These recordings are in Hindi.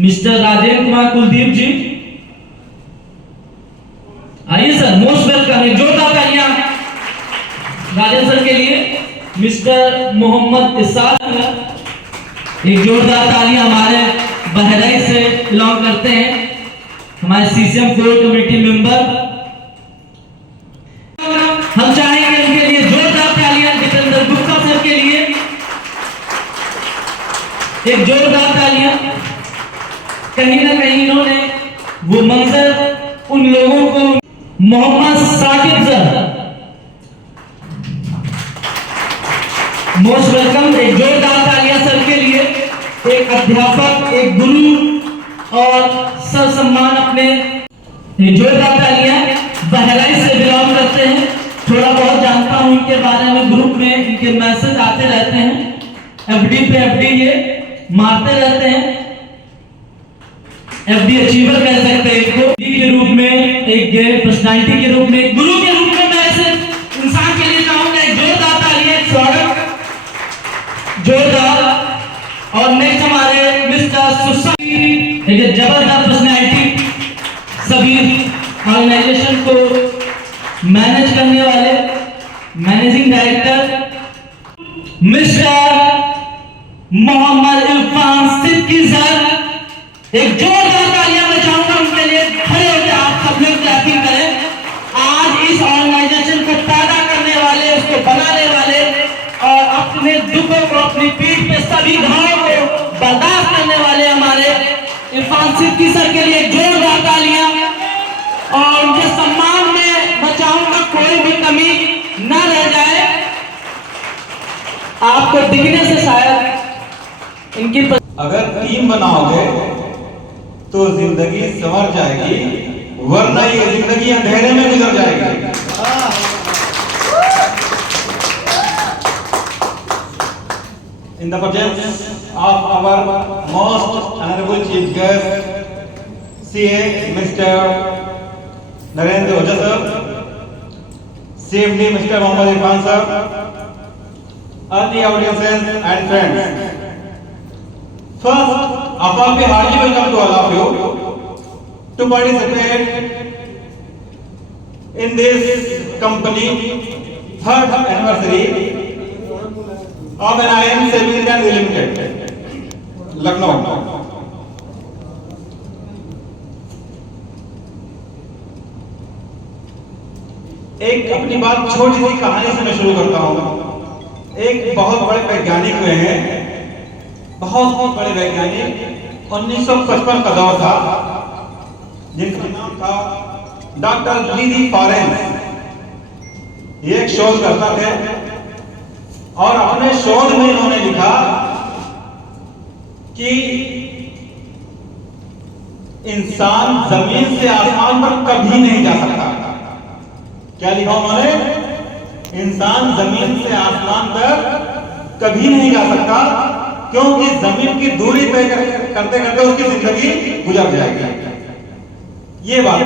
मिस्टर राजेंद्र कुमार कुलदीप जी, आइए सर, मोस्ट वेलकम। एक जोरदार तालियां राजेंद्र सर के लिए। मिस्टर मोहम्मद इसाक, एक जोरदार तालियां हमारे बहराइच से बिलोंग करते हैं, हमारे सीसीएम कोर कमेटी मेंबर। हम चाहेंगे उनके लिए जोरदार तालियां। जितेंद्र गुप्ता सर के लिए एक जोरदार तालियां। कहीं ना कहीं इन्होंने वो मंजर उन लोगों को। Mohammad Saqib sir, most welcome. एक जोरदार तालियां सर के लिए। एक अध्यापक, एक गुरु और सर सम्मान अपने। एक जोरदार तालियां। बहराइच से बिलोंग करते हैं, थोड़ा बहुत जानता हूं इनके बारे में, ग्रुप में इनके मैसेज आते रहते हैं, एफडी पे एफडी ये मारते रहते हैं, एफडी अचीवर कह सकते हैं इनको। के रूप में, एक गेम पर्सनालिटी के रूप में, एक गुरु के रूप में मैं ऐसे इंसान के लिए चाहूंगा एक जोरदार तालियां, स्वागत जोरदार। और नेक्स्ट हमारे मिस्टर सुशांत, एक जबरदस्त पर्सनालिटी, सभी ऑर्गेनाइजेशन को मैनेज करने वाले managing director mister Mohammad Irfan Siddiqui sir. एक जोरदार तालियां मैं चाहूंगा उनके लिए। खड़े होकर आप सब लोग क्लैपिंग करें। आज इस ऑर्गेनाइजेशन को पैदा करने वाले, उसको बनाने वाले और अपने दुखों को अपनी पीठ पे, सभी घावों को बर्दाश्त करने वाले हमारे इरफान सिद्दीकी सर के लिए जोरदार तालियां। और उनके सम्मान में मैं चाहूंगा कोई भी कमी ना रह जाए। आपको दिखने से शायद इनकी अगर टीम बनाओगे तो जिंदगी संवर जाएगी, वरना ये जिंदगी अंधेरे में गुजर जाएगी। In the presence of our most honorable chief guest, CA Mr. Narendra Ojha sir, CMD Mr. Mohammad Irfan sir, all the audiences and friends. First, we heartily welcome to all of you to participate in this company third anniversary of an IM Semi Indian Limited, Lucknow. एक अपनी बात छोटी सी कहानी से मैं शुरू करता हूँ। एक बहुत बड़े वैज्ञानिक हुए हैं, बहुत बड़े वैज्ञानिक। 1955 का दौर था, जिनका नाम था डॉक्टर लीडी फॉरेंस। ये एक शोध करता थे और अपने शोध में इन्होंने लिखा कि इंसान जमीन से आसमान पर कभी नहीं जा सकता। क्या लिखा उन्होंने? इंसान जमीन से आसमान पर कभी नहीं जा सकता, क्योंकि जमीन की दूरी तय करते करते उसकी जिंदगी गुजर जाएगी। ये बात,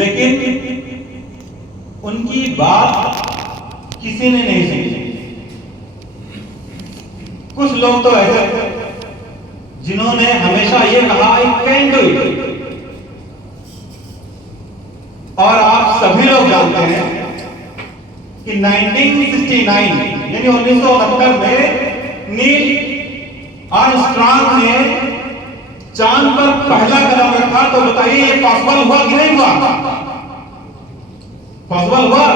लेकिन उनकी बात किसी ने नहीं सुनी। कुछ लोग तो ऐसे थे जिन्होंने हमेशा ये कहा आई कैन डू इट। और आप सभी लोग जानते हैं कि 1969 यानी 1969 में नील आर्मस्ट्रांग ने चांद पर पहला कदम रखा। तो बताइए ये पॉसिबल हुआ कि नहीं हुआ? पॉसिबल हुआ।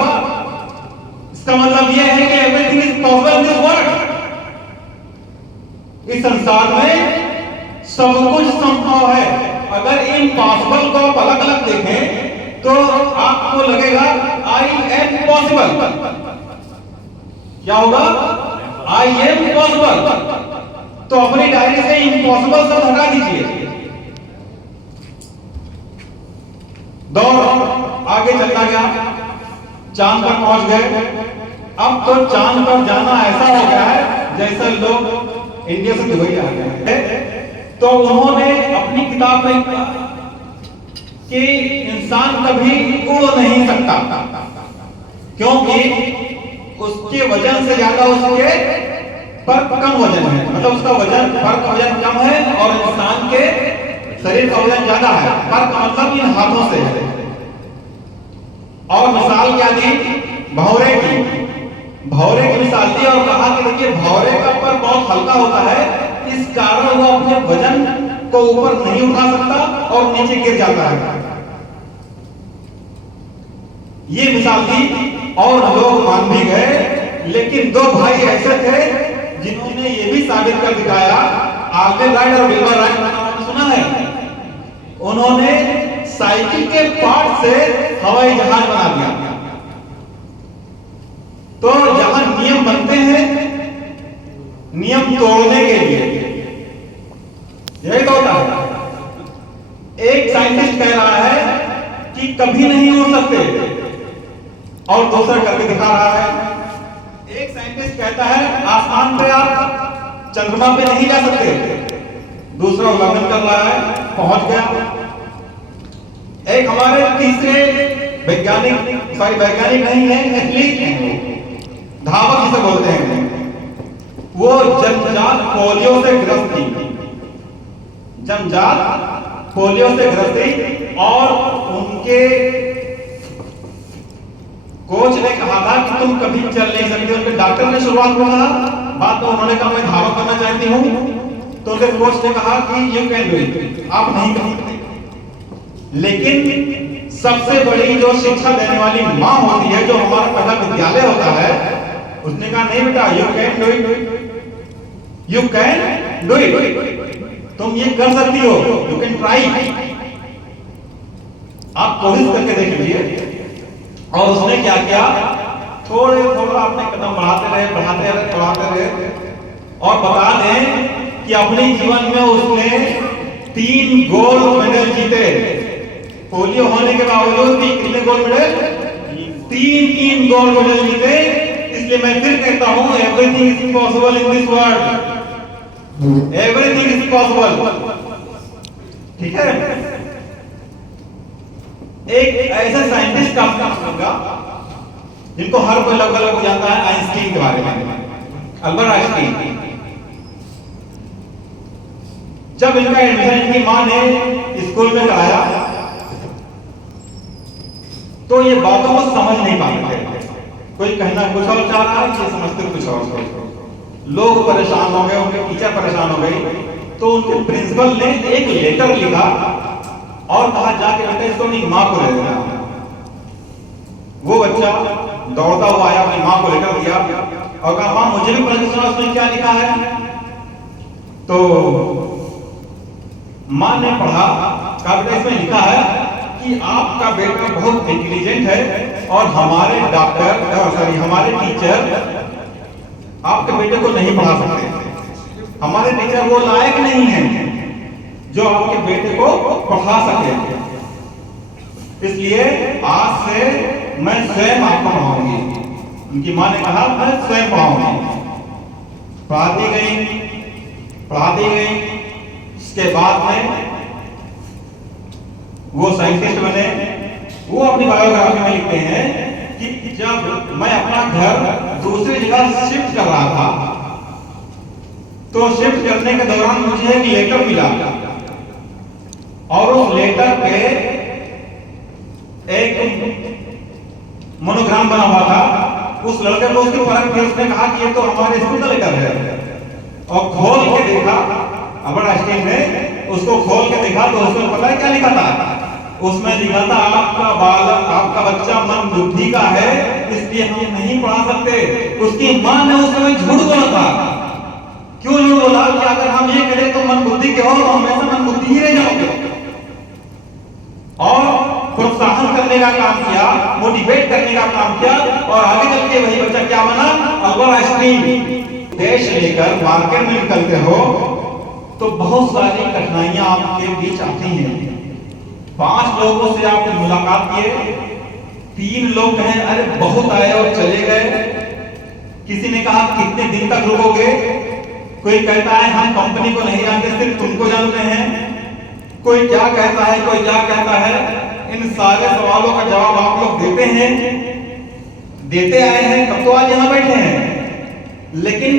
इसका मतलब यह है कि everything is possible in this world. इस संसार में सब कुछ संभव है। अगर इम्पॉसिबल को आप अलग अलग देखें तो आपको लगेगा आई एम पॉसिबल। क्या होगा? I am possible. तो अपनी डायरी से इम्पॉसिबल सब हटा दीजिए। दौर आगे चलता गया, चांद पर पहुंच गए। अब तो चांद पर जाना ऐसा हो गया है जैसे लोग इंडिया से दुबई आ गए। तो उन्होंने अपनी किताब में लिखा कि इंसान कभी उड़ नहीं सकता, क्योंकि उसके वजन से ज्यादा उसके पर कम वजन है, मतलब उसका वजन पर का वजन कम है और इंसान के शरीर का वजन ज्यादा है। पर का मतलब इन हाथों से है। और मिसाल क्या दी? भौरे की। भौरे की मिसाल दी और कहा कि देखिए भौरे का पर बहुत हल्का होता है, इस कारण वो अपने वजन को ऊपर नहीं उठा सकता और नीचे गिर जाता है। ये मिसाल दी और लोग मान भी गए। लेकिन दो भाई ऐसे थे जिन्होंने ये भी साबित कर दिखाया, आल्फ्रेड राइट और विल्बर राइट का नाम सुना है? उन्होंने साइकिल के पार्ट से हवाई जहाज बना दिया। तो जहां नियम बनते हैं नियम तोड़ने के लिए, यही तो होता है। एक साइंटिस्ट कह रहा है कि कभी नहीं उड़ सकते और दूसरा करके दिखा रहा है। एक साइंटिस्ट कहता है आसमान पे आप चंद्रमा पे नहीं जा सकते, दूसरा उल्लंघन कर रहा है, पहुंच गया। एक हमारे तीसरे वैज्ञानिक नहीं है, एथलीट हैं, धावक जिसे बोलते हैं, वो जन्मजात पोलियो से ग्रस्त थी। जन्मजात पोलियो से ग्रस्त थी और उनके कोच ने कहा था कि तुम कभी चल नहीं सकते। उनके डॉक्टर ने शुरुआत में कहा, बाद में उन्होंने कहा मैं धावक करना चाहती हूं, तो उनके कोच ने कहा कि यू कैन डू इट, आप नहीं कर सकते। लेकिन सबसे बड़ी जो शिक्षा देने वाली मां होती है, जो हमारा पहला विद्यालय होता है, उसने कहा नहीं बेटा, you can do it, you can do it, तुम ये कर सकती हो, यू कैन ट्राई, आप कोशिश करके देख लीजिए। और उसने क्या किया, थोड़े थोड़ा अपने कदम बढ़ाते रहे और बता दें कि अपने जीवन में उसने 3 गोल्ड मेडल जीते। पोलियो होने के बावजूद भी कितने गोल्ड मेडल? 3 गोल्ड मेडल जीते। इसलिए मैं फिर कहता हूं, everything is possible in this world, everything is possible. ठीक है। एक ऐसा साइंटिस्ट का नाम होगा जिनको हर कोई लगभग जानता है, आइंस्टीन के बारे में, अल्बर्ट आइंस्टीन। जब इनका एडमिशन इनकी मां ने स्कूल में कराया तो ये बातों को समझ नहीं पाते थे। कोई कहना कुछ और चाह रहा है, ये समझते कुछ और। लोग परेशान हो गए, उनके टीचर परेशान हो गई। तो उनके प्रिंसिपल ने एक लेटर लिखा और कहा जाके बेटा इसको अपनी मां को दे देना। वो बच्चा दौड़ता हुआ आया, अपनी मां को लेकर दिया और कहा मां मुझे भी पढ़ के सुना उसमें क्या लिखा है। तो मां ने पढ़ा, कहा बेटा इसमें लिखा है कि आपका बेटा बहुत इंटेलिजेंट है और हमारे हमारे टीचर आपके बेटे को नहीं पढ़ा सकते। हमारे टीचर वो लायक नहीं है जो आपके बेटे को पढ़ा सके। इसलिए आज से मैं स्वयं आपको पढ़ाऊंगी। उनकी मां ने कहा मैं स्वयं पढ़ाऊंगी। पढ़ाती गई। इसके बाद में वो साइंटिस्ट बने। वो अपनी बायोग्राफी में लिखते हैं कि जब मैं अपना घर दूसरी जगह शिफ्ट कर रहा था तो शिफ्ट करने के दौरान मुझे एक लेटर मिला और उस लेटर पे एक मोनोग्राम बना हुआ था। उस लड़के को उसकी परख थी, उसने कहा कि ये तो हमारे स्कूल का लेटर है। और खोल के देखा, अल्बर्ट आइंस्टीन ने उसको खोल के देखा तो उसमें पता है क्या लिखा था? उसमें लिखा था आपका बालक, आपका बच्चा मन बुद्धि का है, इसलिए हम नहीं पढ़ा सकते। उसकी मां ने उस समय झूठ बोला था। क्यों झूठ बोला? कि अगर हम ये करें तो मन बुद्धि के हो तो हमेशा मन बुद्धि ही रह जाओगे। और प्रोत्साहन करने का काम किया, मोटिवेट करने का काम किया और आगे चल के वही बच्चा क्या बना? Albert Einstein. देश लेकर मार्केट में निकलते हो तो बहुत सारी कठिनाइयां आपके बीच आती हैं। 5 लोगों से आपने मुलाकात किए, 3 लोग कहें अरे बहुत आए और चले गए। किसी ने कहा कितने दिन तक रुकोगे? कोई कहता है हम कंपनी को नहीं जानते, सिर्फ तुमको जानते हैं। कोई क्या कहता है, कोई क्या कहता है। इन सारे सवालों का जवाब आप लोग देते आए हैं, तब तो आज यहां बैठे हैं। लेकिन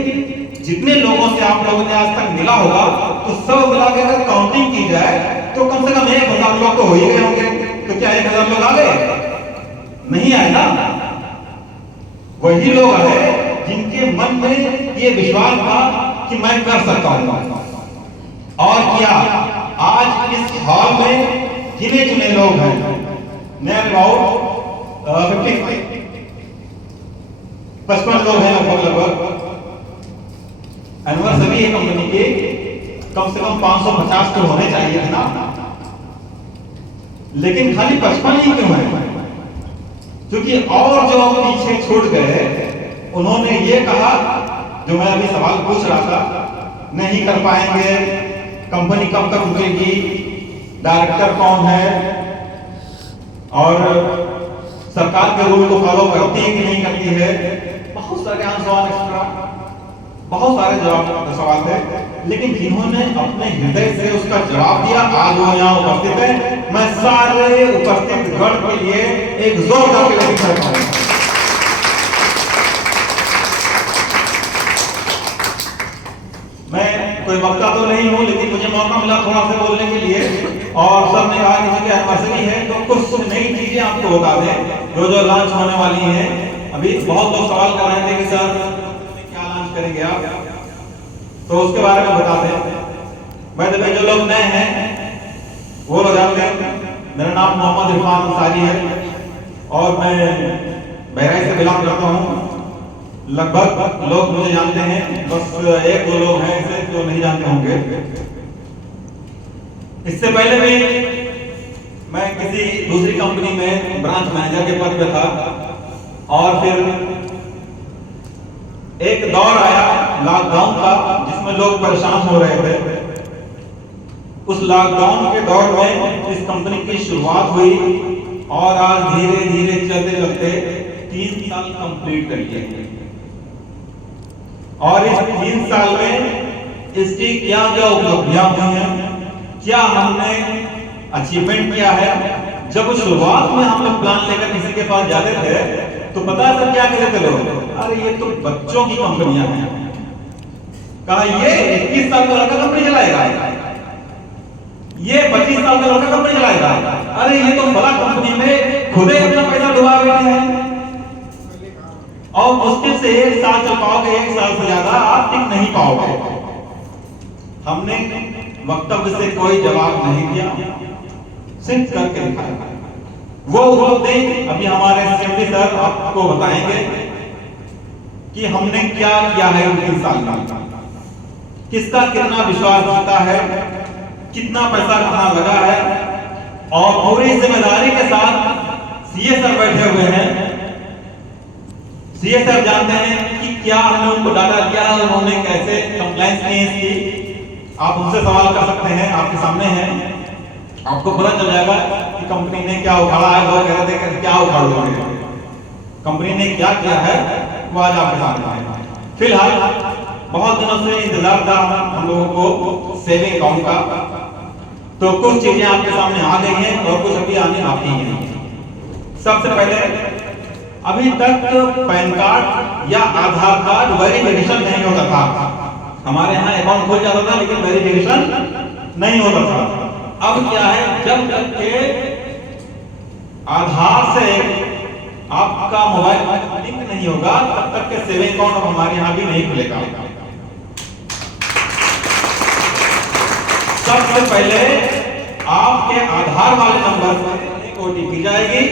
जितने लोगों से आप लोगों ने आज तक मिला होगा तो सब मिला के अगर काउंटिंग की जाए तो कम से कम 1000 लोग तो हो ही गए होंगे। तो क्या 1000 लोग आ गए? नहीं आए ना। वही लोग आए जिनके मन में ये विश्वास था कि मैं कर सकता हूं। और क्या आज इस हॉल में गिने चुने लोग हैं, नियर अबाउट 55 लोग हैं लगभग। एनिवर्सरी है कंपनी के, कम से कम 550 तो होने चाहिए थे ना, लेकिन खाली 55 ही क्यों है? क्योंकि और जो पीछे छूट गए उन्होंने ये कहा, जो मैं अभी सवाल पूछ रहा था, नहीं कर पाएंगे, कंपनी कब तक रुकेगी, डायरेक्टर कौन है और सरकार के रूल को फॉलो करती है कि नहीं करती है। बहुत सारे आंसर एक्स्ट्रा, बहुत सारे जवाब सवाल थे, लेकिन जिन्होंने अपने हृदय से उसका जवाब दिया आज वो यहाँ उपस्थित है। मैं सारे उपस्थित गण के लिए एक जोरदार ताली करता हूं। मैं कोई वक्ता तो नहीं हूं, लेकिन मुझे मौका मिला थोड़ा सा बोलने के लिए, और सब ने कहा कि क्योंकि एनिवर्सरी है तो कुछ नई चीजें आपको बता दें जो लॉन्च होने वाली हैं। अभी बहुत लोग सवाल कर रहे थे कि सर क्या लॉन्च करेंगे आप, तो उसके बारे में बताते हैं। भाई जो लोग नए हैं वो लोग जानते हैं, मेरा नाम मोहम्मद इरफान अंसारी है और मैं बहराइच से बिलोंग करता हूँ। लगभग लोग मुझे जानते हैं, बस 1-2 लोग हैं ऐसे जो नहीं जानते होंगे। इससे पहले भी मैं किसी दूसरी कंपनी में ब्रांच मैनेजर के पद पे था, और फिर एक दौर आया लॉकडाउन का जिसमें लोग परेशान हो रहे थे। उस लॉकडाउन के दौर में इस कंपनी की शुरुआत हुई और आज धीरे धीरे चलते चलते 3 साल कंप्लीट कर लिए। और इस 3 साल में इसकी क्या क्या उपलब्धियां हुई हैं, क्या हमने अचीवमेंट किया है। जब शुरुआत में हम लोग प्लान लेकर किसी के पास जाते थे तो पता है सर क्या कहते थे लोग, अरे ये तो बच्चों की कंपनियां हैं। कहा ये 21 साल का लड़का कंपनी चलाएगा, ये 25 साल का लड़का कंपनी चलाएगा, अरे ये तो बड़ा कंपनी में खुद ही अपना पैसा डुबा बैठे हैं। और मुश्किल से 1 साल चल पाओगे, 1 साल से ज्यादा आप टिक नहीं पाओगे। हमने वक्तव्य से कोई जवाब नहीं दिया, सिर्फ करके दिखाया। वो उपलब्धि अभी हमारे सीएमडी सर आपको बताएंगे कि हमने क्या किया है उन 3 साल में, किसका कितना विश्वास जीता है, कितना पैसा कहां लगा है। और पूरी जिम्मेदारी के साथ सीए सर बैठे हुए हैं। सीए सर जानते हैं कि क्या हमने उनको डाटा दिया, उन्होंने कैसे कंप्लायंस की। आप उनसे सवाल कर सकते हैं, आपके सामने हैं, आपको पता चल जाएगा कि कंपनी ने क्या उखाड़ा है। लोग कह रहे थे क्या उखाड़ लोगे, कंपनी ने क्या किया है वो आज आपके सामने है। फिलहाल बहुत दिनों से इंतजार था हम लोगों को सेविंग अकाउंट का, तो कुछ चीजें आपके सामने आ गई हैं और कुछ अभी आने बाकी हैं। सबसे पहले अभी तक पैन कार्ड या आधार कार्ड वेरिफिकेशन नहीं होता था। हमारे यहाँ अकाउंट खुल जाता था लेकिन वेरिफिकेशन नहीं होता था। अब क्या है, जब तक के आधार से आपका मोबाइल लिंक नहीं होगा तब तक के सेविंग अकाउंट हमारे यहाँ भी नहीं खुलेगा। सबसे पहले आपके आधार वाले नंबर पर एक ओटीपी जाएगी,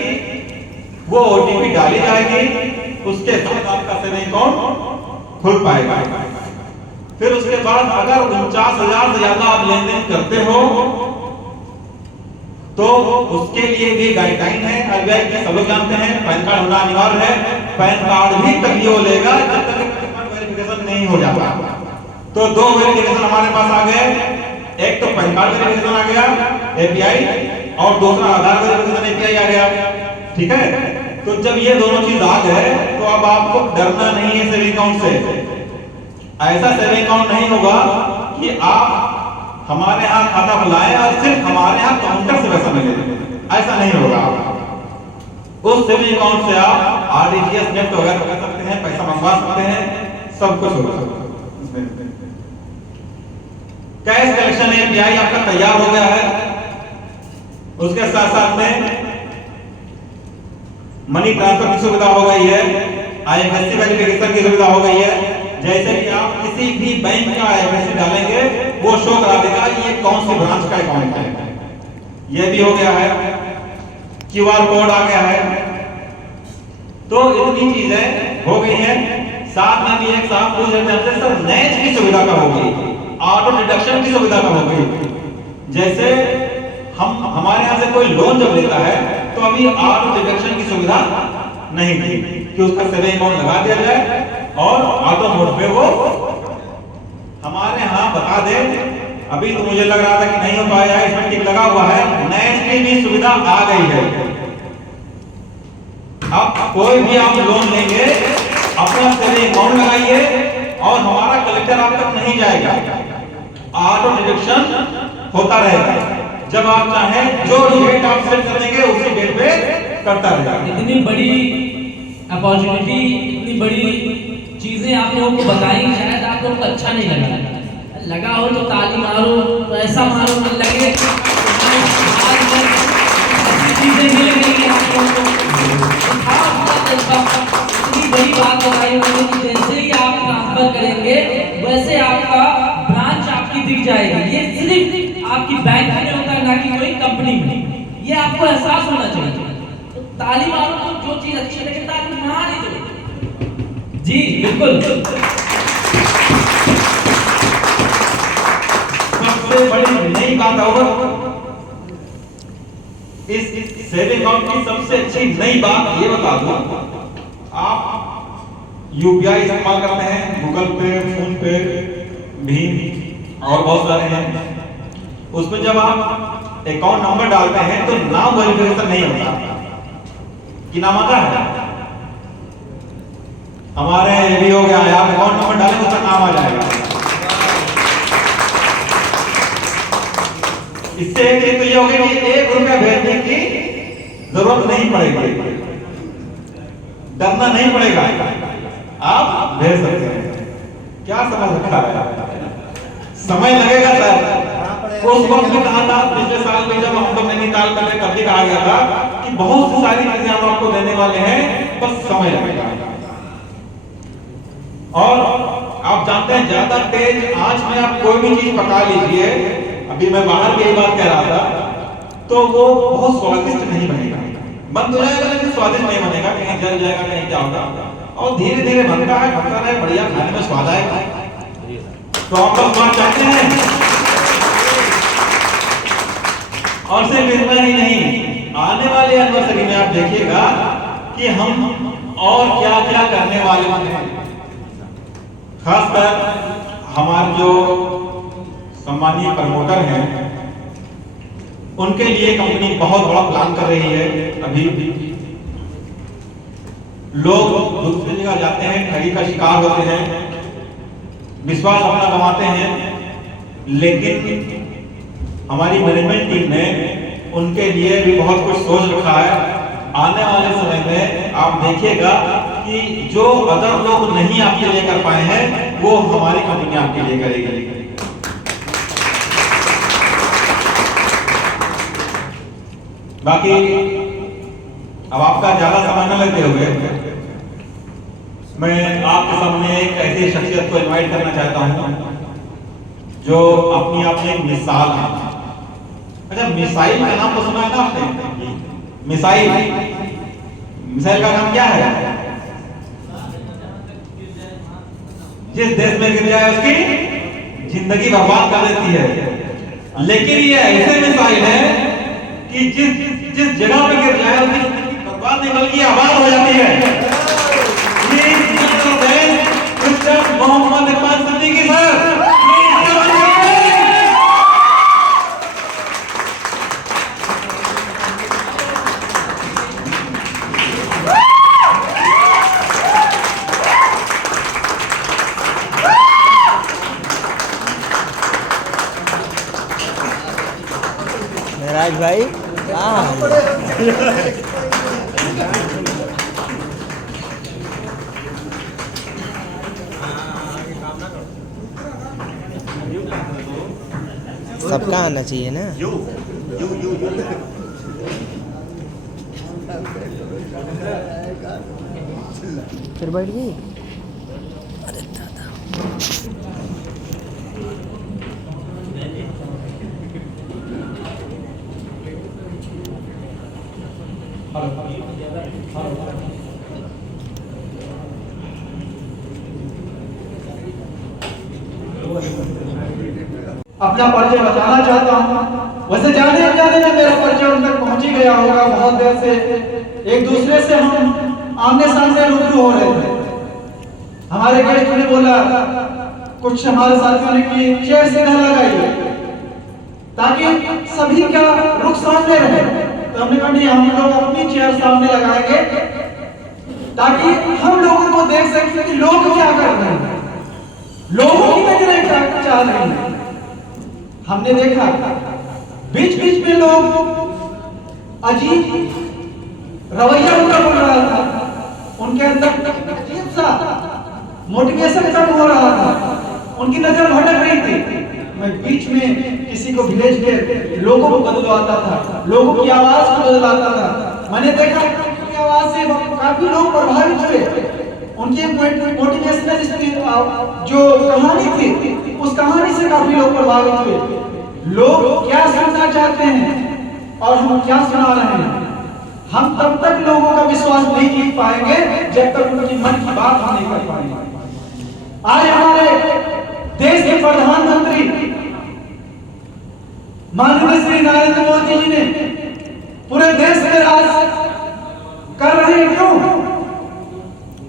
वो ओटीपी डाली जाएगी, उसके बाद आपका सेविंग अकाउंट खुल पाएगा। फिर उसके बाद अगर 49,000 से ज्यादा आप लेन देन करते हो तो उसके लिए भी गाइडलाइन है। आरबीआई के सब लोग जानते हैं पैन कार्ड होना अनिवार्य है। पैन कार्ड भी तभी वो लेगा जब तक वेरिफिकेशन नहीं हो जाता। तो 2 वेरिफिकेशन हमारे पास आ गए, एक तो पैन कार्ड वेरिफिकेशन आ गया एपीआई, और दूसरा आधार वेरिफिकेशन एपीआई आ गया। ठीक है, तो जब ये दोनों चीज आ गए तो अब आपको डरना नहीं है सेविंग अकाउंट से। ऐसा सेविंग अकाउंट नहीं होगा कि आप हमारे यहाँ खाता खुलाएं और सिर्फ हमारे यहाँ काउंटर से पैसा मिले, ऐसा नहीं होगा। उस सेविंग अकाउंट से आप आरटीजीएस नेफ्ट वगैरह कर सकते हैं, पैसा मंगवा सकते हैं, सब कुछ होगा। उसमें कैश कलेक्शन एपीआई आपका तैयार हो गया है। उसके साथ साथ में मनी ट्रांसफर की सुविधा हो गई है, आईएफएससी वेरिफिकेशन की सुविधा हो गई है। जैसे कि आप किसी भी बैंक का आईएफएससी डालेंगे वो शो करा देगा ये कौन सी ब्रांच का अकाउंट है। ये भी हो गया है, क्यूआर कोड आ गया है। तो इतनी चीजें हो गई हैं। साथ में भी एक साहब पूछ रहे थे सर नेट की सुविधा कब होगी, ऑटो डिडक्शन की सुविधा कब होगी। जैसे हमारे यहाँ से कोई लोन जब लेता है तो अभी ऑटो डिडक्शन की सुविधा नहीं थी कि उसका सेविंग अकाउंट लगा दिया जाए और ऑटो मोड पे वो हमारे यहाँ बता दे। अभी तो मुझे लग रहा था कि नहीं हो पाया, इसमें टिक लगा हुआ है, नेट की भी सुविधा आ गई है। अब कोई भी आप लोन लेंगे अपना सेविंग अकाउंट लगाइए और हमारा कलेक्टर आप तक नहीं जाएगा, ऑटो डिडक्शन होता रहेगा। जब आप चाहें जो डेट आप सेट कर देंगे उसी डेट पे करता रहेगा। इतनी बड़ी अपॉर्चुनिटी, इतनी बड़ी चीजें आप लोगों को बताई, शायद आप लोगों को अच्छा नहीं लगा हो तो ताली मारो, तो ऐसा मारो कि लगे चीजें मिलेंगी आप लोगों को। इतनी बड़ी बात बताई उन्होंने कि जैसे ही आप ट्रांसफर करेंगे वैसे आपका ब्रांच आपकी दिख जाएगी। ये सिर्फ आपकी बैंक में होता है, ना कि कोई कंपनी में। ये आपको एहसास होना चाहिए। तो ताली मारो, तो जो चीज अच्छी लगे ताली मार ही दो। जी बिल्कुल। सबसे बड़ी नई बात और इस सेविंग अकाउंट की सबसे अच्छी नई बात ये बता दूं, आप यूपीआई इस्तेमाल करते हैं, गूगल पे, फोन पे, भीम और बहुत सारे हैं। उसमें जब आप अकाउंट नंबर डालते हैं तो नाम वेरिफिकेशन नहीं होता कि नाम आता है। हमारे ये भी हो गया है, आप अकाउंट नंबर डालें उसका नाम आ जाएगा। इससे एक तो ये हो गया कि 1 रुपया भेजने की जरूरत नहीं पड़ेगी, डरना नहीं पड़ेगा, आप भेज सकते हैं। क्या समझ रखा है? समय लगेगा सर। उस वक्त में कहा था, पिछले साल में जब हम लोग नैनीताल में थे तब भी कहा गया था कि बहुत सी सारी चीजें हम आपको देने वाले हैं, बस समय लगेगा। और आप जानते हैं ज्यादा तेज आंच में आप कोई भी चीज पका लीजिए, अभी मैं बाहर की बात कह रहा था, तो वो बहुत स्वादिष्ट नहीं बनेगा। बन तो जाएगा लेकिन स्वादिष्ट नहीं बनेगा, कहीं जल जाएगा, कहीं क्या होगा। और धीरे धीरे बनता है, बढ़िया, खाने में स्वाद आएगा। तो आप लोग स्वाद चाहते हैं। और सिर्फ इतना ही नहीं, आने वाले एनिवर्सरी में आप देखिएगा कि हम और क्या क्या करने वाले हैं। खासकर हमारे जो सम्मानीय प्रमोटर हैं उनके लिए कंपनी बहुत बड़ा प्लान कर रही है। अभी लोग दूसरी जगह जाते हैं, ठगी का शिकार होते हैं, विश्वास अपना गंवाते हैं, लेकिन हमारी मैनेजमेंट टीम ने उनके लिए भी बहुत कुछ सोच रखा है। आने वाले समय में आप देखिएगा कि जो अदर लोग नहीं आपके लिए कर पाए हैं वो हमारी कंपनी आपके लिए करेगी। बाकी अब आपका ज्यादा समय न लेते हुए मैं आपके सामने एक ऐसी शख्सियत को इनवाइट करना चाहता हूं जो अपनी आप में एक मिसाल है। अच्छा, मिसाइल का नाम तो सुना है ना आपने? मिसाइल, मिसाइल का नाम क्या है? जिस देश में गिर जाए उसकी जिंदगी बर्बाद कर देती है। लेकिन ये ऐसे मिसाइल है कि जिस जगह पे गिर जाए उसकी जिंदगी बर्बाद नहीं बल्कि आबाद हो जाती है। मोहम्मद इकबाल सिद्दीकी सर, राज भाई सबका आना चाहिए ना। फिर बैठ गई। अरे दादा। अपना परिचय बताना चाहता हूँ। वैसे जाने अनजाने में मेरा परिचय उन तक पहुंच ही गया होगा। बहुत देर से एक दूसरे से हम आमने सामने रूबरू हो रहे थे। हमारे गेस्ट ने बोला, कुछ हमारे साथियों ने कि चेयर सीधा लगाइए ताकि सभी का रुख सामने रहे। तो हमने कहा नहीं, हम लोग अपनी चेयर सामने लगाएंगे ताकि हम लोगों को देख सकें कि लोग क्या कर रहे हैं, लोगों की नजरें क्या चाह रही हैं। हमने देखा बीच बीच में लोग अजीब रवैया उनका बन रहा था, उनके अंदर अजीब सा मोटिवेशन कम हो रहा था, उनकी नजर भटक रही थी। मैं बीच में किसी को भेज के लोगों को बदलवाता था, लोगों की आवाज को बदलाता था। मैंने देखा उनकी आवाज से काफी लोग प्रभावित हुए। उनकी मोटिवेशनल जो कहानी थी, उस कहानी से काफी लोग प्रभावित हुए। लोग क्या सुनना चाहते हैं और हम क्या सुना रहे हैं, हम तब तक लोगों का विश्वास नहीं जीत पाएंगे जब तक उनकी मन की बात हम नहीं कर पाएंगे। आज हमारे देश के प्रधानमंत्री माननीय श्री नरेंद्र मोदी जी ने पूरे देश में राज कर रहे हैं। क्यों?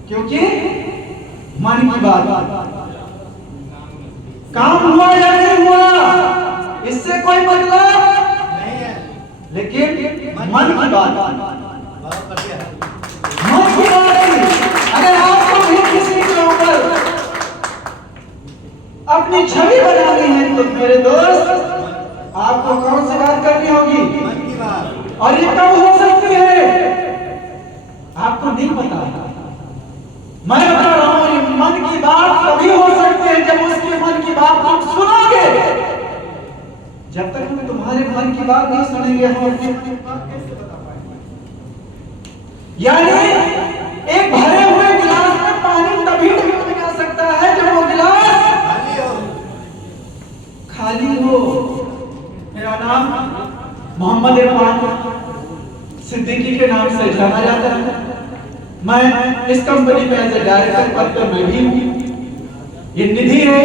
क्योंकि मन की बात। काम हुआ या नहीं हुआ इससे कोई मतलब नहीं है, लेकिन मन की बात। मन की बात। अगर आपको भी किसी के ऊपर अपनी छवि बनानी है तो मेरे दोस्त आपको कौन सी बात करनी होगी? मन की बात। और ये कब हो सकती है आपको नहीं पता। मैं बता रहा हूं, ये मन की बात तभी हो सकती है जब उसके मन की बात तुम सुनोगे। जब तक हम तुम्हारे मन की बात नहीं सुनेंगे हम अपनी बात कैसे बता पाएंगे? यानी एक भरे हुए गिलास में पानी तभी निकल जा सकता है जब वो गिलास खाली हो। मेरा नाम मोहम्मद इरफान सिद्दीकी के नाम से जाना जाता है। मैं इस कंपनी में एज ए डायरेक्टर पद पर मैं भी हूँ। ये निधि है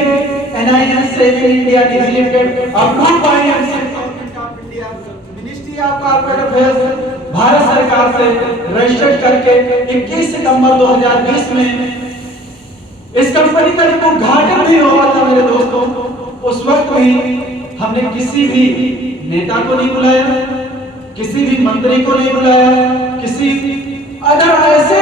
NIS saving India Nidhi limited, approved by government of India, ministry of corporate affairs, Bharat सरकार से रजिस्टर्ड करके 21 सितंबर 2020 में इस कंपनी का जब उद्घाटन भी हुआ था मेरे दोस्तों, उस वक्त भी हमने किसी भी नेता को नहीं बुलाया, किसी भी मंत्री को नहीं बुलाया, किसी अदर ऐसे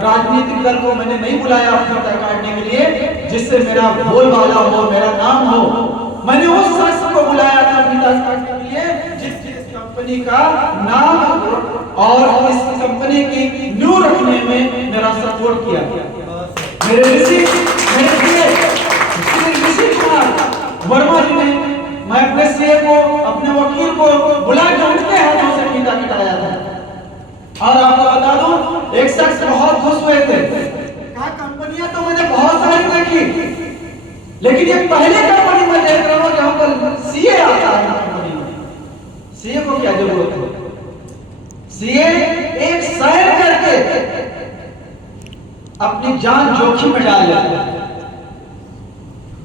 राजनीतिक दल को मैंने नहीं बुलाया अपना फीता काटने के लिए जिससे मेरा बोलबाला हो, मेरा नाम हो। मैंने उस शख्स को बुलाया था फीता काटने के लिए जिसने इस कंपनी का नाम और इस कंपनी की न्यू रखने में मेरा सपोर्ट किया। मेरे ऋषि कुमार वर्मा जी ने, मैं अपने सीए को, अपने वकील को बुला के उनके हाथों से फीता कटाया था। और आपको बता दूं, एक शख्स बहुत खुश हुए थे, कहा कंपनियां तो मैंने बहुत सारी देखी, लेकिन ये पहली कंपनी मैं देख रहा हूं जहां पर सीए आता है कंपनी में। सीए को क्या जरूरत है? सीए एक साइन करके अपनी जान जोखिम में डाल देता है।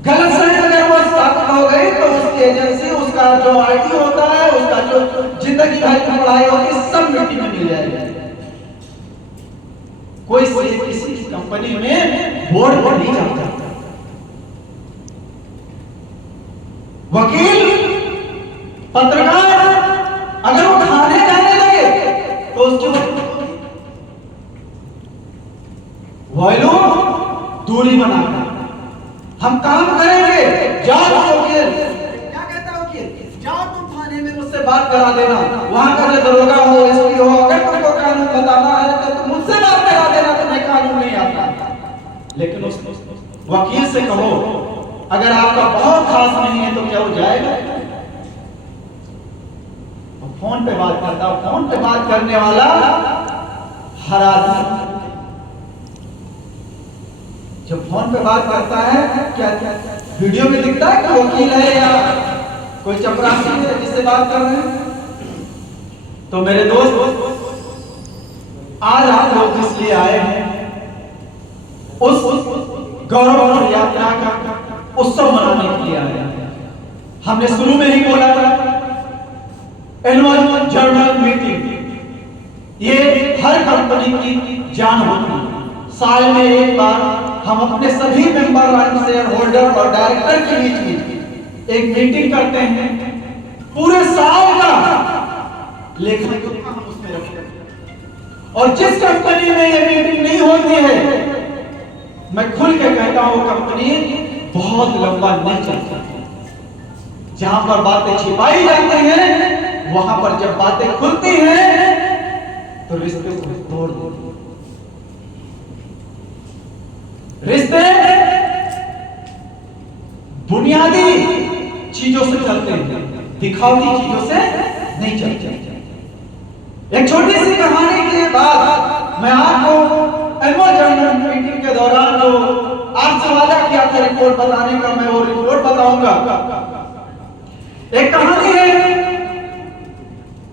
गलत साइन अगर वो साबित हो गई तो उसकी एजेंसी, उसका जो IT होता है, उसका जो जिंदगी भर की पढ़ाई होती है, सब मिट्टी में मिल जाएगी। कोई किसी कंपनी में बोर्ड पर नहीं जाता। वकील, पत्रकार अगर वो थाने जाने लगे तो उसकी वॉल्यूम दूरी बनाना। हम काम करेंगे, जाओ वकील, क्या कहता है वकील, जाओ तुम थाने में मुझसे बात करा देना, वहां का जो दरोगा हो, SP हो, अगर तुमको कानून बताना है तो तुम मुझसे बात करा देना, तुम्हें कानून नहीं आता। लेकिन उस वकील से कहो अगर आपका बहुत खास नहीं है तो क्या हो जाएगा? फोन पे बात करता हूं। फोन पे बात करने वाला हर आदमी जब फोन पे बात करता है, क्या वीडियो में दिखता है कि वकील है या कोई चपरासी है जिससे बात कर रहे हैं? तो मेरे दोस्त, आज आप लोग इसलिए आए हैं, उस गौरव यात्रा का उत्सव मनाने के लिए आए हैं। हमने शुरू में ही बोला था, एनुअल जर्नल मीटिंग ये हर कंपनी की जान होती है। साल में एक बार हम अपने सभी मेंबर एंड शेयर होल्डर और डायरेक्टर के बीच में एक मीटिंग करते हैं। पूरे साल का लेखन हम उसमें रखते हैं। और जिस कंपनी में ये मीटिंग नहीं होती है, मैं खुल के कहता हूं कंपनी बहुत लंबा नहीं चलती। जहां पर बातें छिपाई जाती हैं, वहां पर जब बातें खुलती हैं तो रिश्ते को तोड़ देती हैं। रिश्ते बुनियादी चीजों से चलते हैं, दिखावटी चीजों से नहीं चलते। एक छोटी सी कहानी के बाद मैं आपको एनुअल जर्नल मीटिंग के दौरान जो आपसे वादा किया था रिपोर्ट बताने का, मैं वो रिपोर्ट बताऊंगा। एक कहानी है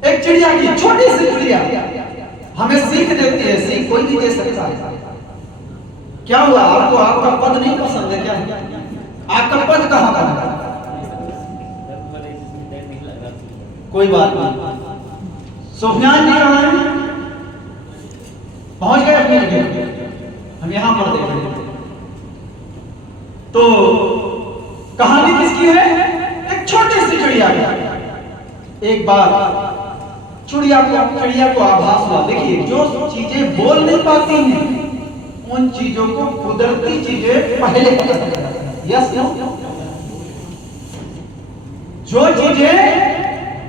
एक चिड़िया की, छोटी सी चिड़िया हमें सीख देती है। सीख कोई भी दे सकता है। क्या हुआ आपको? आपका पद नहीं पसंद है क्या? आपका पद कहां पर? कोई बात नहीं। सुफियान जी कहां हैं? पहुंच गए अपनी जगह, हम यहां पर देख रहे हैं। तो कहानी किसकी है? एक छोटी सी चिड़िया की। एक बार चिड़िया को आभास हुआ। देखिए, जो चीजें बोल नहीं पाती हैं उन चीजों को कुदरती चीजें पहले पता चल जाती हैं। Yes no? जो चीजें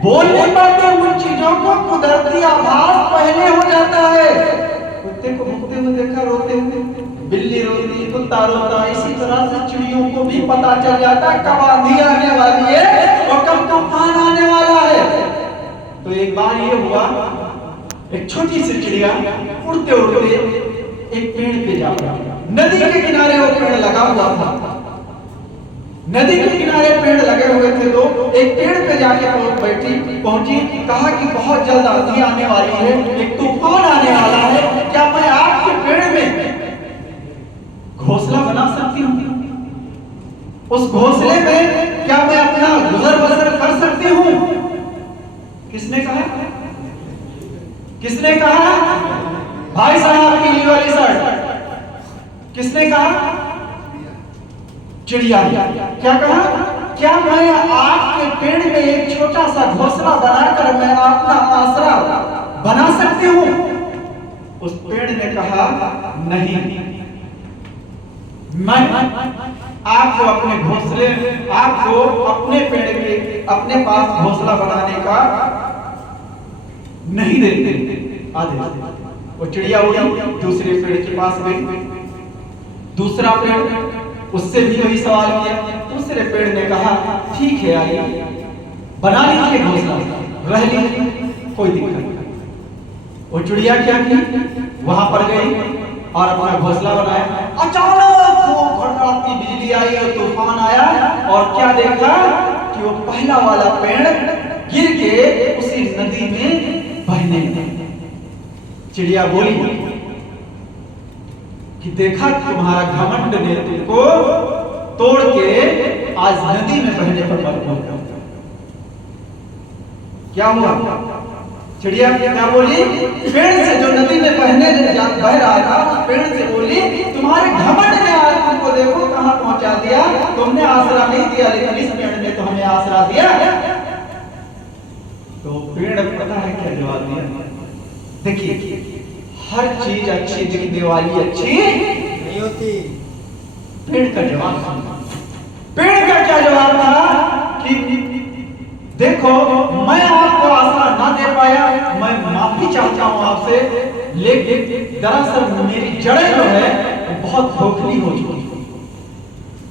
बोल नहीं पाते उन चीजों को कुदरती आभास पहले हो जाता है। कुत्ते को भूखते हुए देखा, रोते हुए, बिल्ली रोती, कुत्ता रोता, इसी तरह से चिड़ियों को भी पता चल जाता है कब आंधी आने वाली है और कब तूफान आने वाला है। तो एक बार ये हुआ, एक छोटी सी चिड़िया उड़ते उड़ते एक पेड़ पे जा पड़ा। नदी के किनारे वो पेड़ लगा हुआ था। नदी के किनारे पेड़ लगे हुए थे, तो एक पेड़ पे जाके पहुंची, कहा कि बहुत जल्द आंधी आने वाली है, एक तूफान आने वाला है, क्या मैं आपके पेड़ में घोंसला बना सकती हूँ? उस घोंसले में क्या मैं अपना गुजर बसर कर सकती हूँ? किसने कहा? किसने कहा? भाई साहब पीली वाली शर्ट। किसने कहा? चिड़िया। क्या कहा? क्या मैं आपके पेड़ में एक छोटा सा घोंसला बनाकर मैं अपना आसरा बना सकती हूँ? उस पेड़ ने कहा, नहीं, मैं आपको अपने घोंसले, आपको अपने पेड़ के अपने पास घोंसला बनाने का नहीं देते आदेश। वो चिड़िया उड़ी, दूसरे पेड़ के पास गई। दूसरा पेड़, उससे भी वही सवाल किया। दूसरे पेड़ ने कहा, ठीक है, आइए बना लीजिए घोंसला, रह लीजिए, कोई दिक्कत नहीं। वो चिड़िया क्या की, वहां पर गई और अपना घोंसला बनाया। अचानक वो भड़कती बिजली आई और तूफान आया, और क्या देखा कि वो पहला वाला पेड़ गिर के उसी नदी में बहने लगा। चिड़िया बोली कि देखा तुम्हारा घमंड ने तुमको तोड़ के आज नदी में बहने पर मजबूर कर दिया। क्या हुआ? चिड़िया क्या बोली? पेड़ से जो नदी में बह रहा था, पेड़ से बोली, तुम्हारे घमंड ने आज तुमको देखो कहां पहुंचा दिया। तुमने आसरा नहीं दिया, लेकिन इस पेड़ ने तो हमें आसरा दिया। तो पेड़ पता है क्या जवाब दिया? देखिए, हर चीज अच्छी दिखने वाली अच्छी नहीं होती। पेड़ का जवाब, पेड़ का क्या जवाब था कि देखो, मैं आपको आसरा ना दे पाया, मैं माफी चाहता हूं आपसे, लेकिन दरअसल मेरी जड़ें जो है वो बहुत खोखली हो चुकी।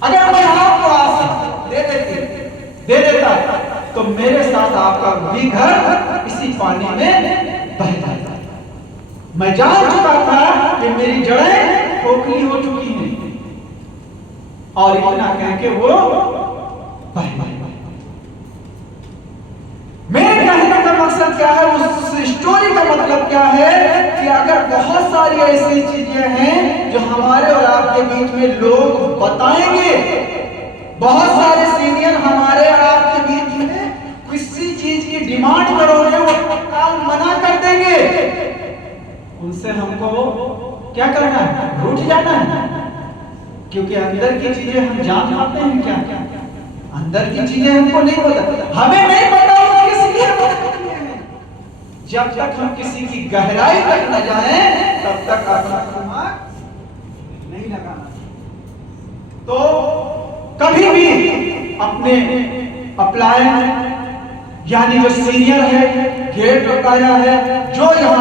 अगर मैं आपको आसरा दे देता तो मेरे साथ आपका भी घर इसी पानी में बह जाएगा। मैं जान चुका था कि मेरी जड़ें खोखली हो चुकी हैं, और इतना कह के वो बह गए। मेरे कहने का मकसद क्या है, उस स्टोरी का मतलब क्या है कि अगर बहुत सारी ऐसी चीजें हैं जो हमारे और आपके बीच में लोग बताएंगे, बहुत सारे सीनियर हमारे और आपके बीच में किसी चीज की डिमांड करोगे वो तत्काल मना कर देंगे, उनसे हमको क्या करना है, रूठ जाना है, क्योंकि अंदर की चीजें हम जान पाते हैं। क्या क्या अंदर की चीजें हमको नहीं पता, हमें नहीं पता जब तक हम किसी की गहराई तक न जाएं तब तक अपना दिमाग नहीं लगाना। तो कभी भी अपने अपलायन यानी जो सीनियर है, गेट बताया है, जो यहाँ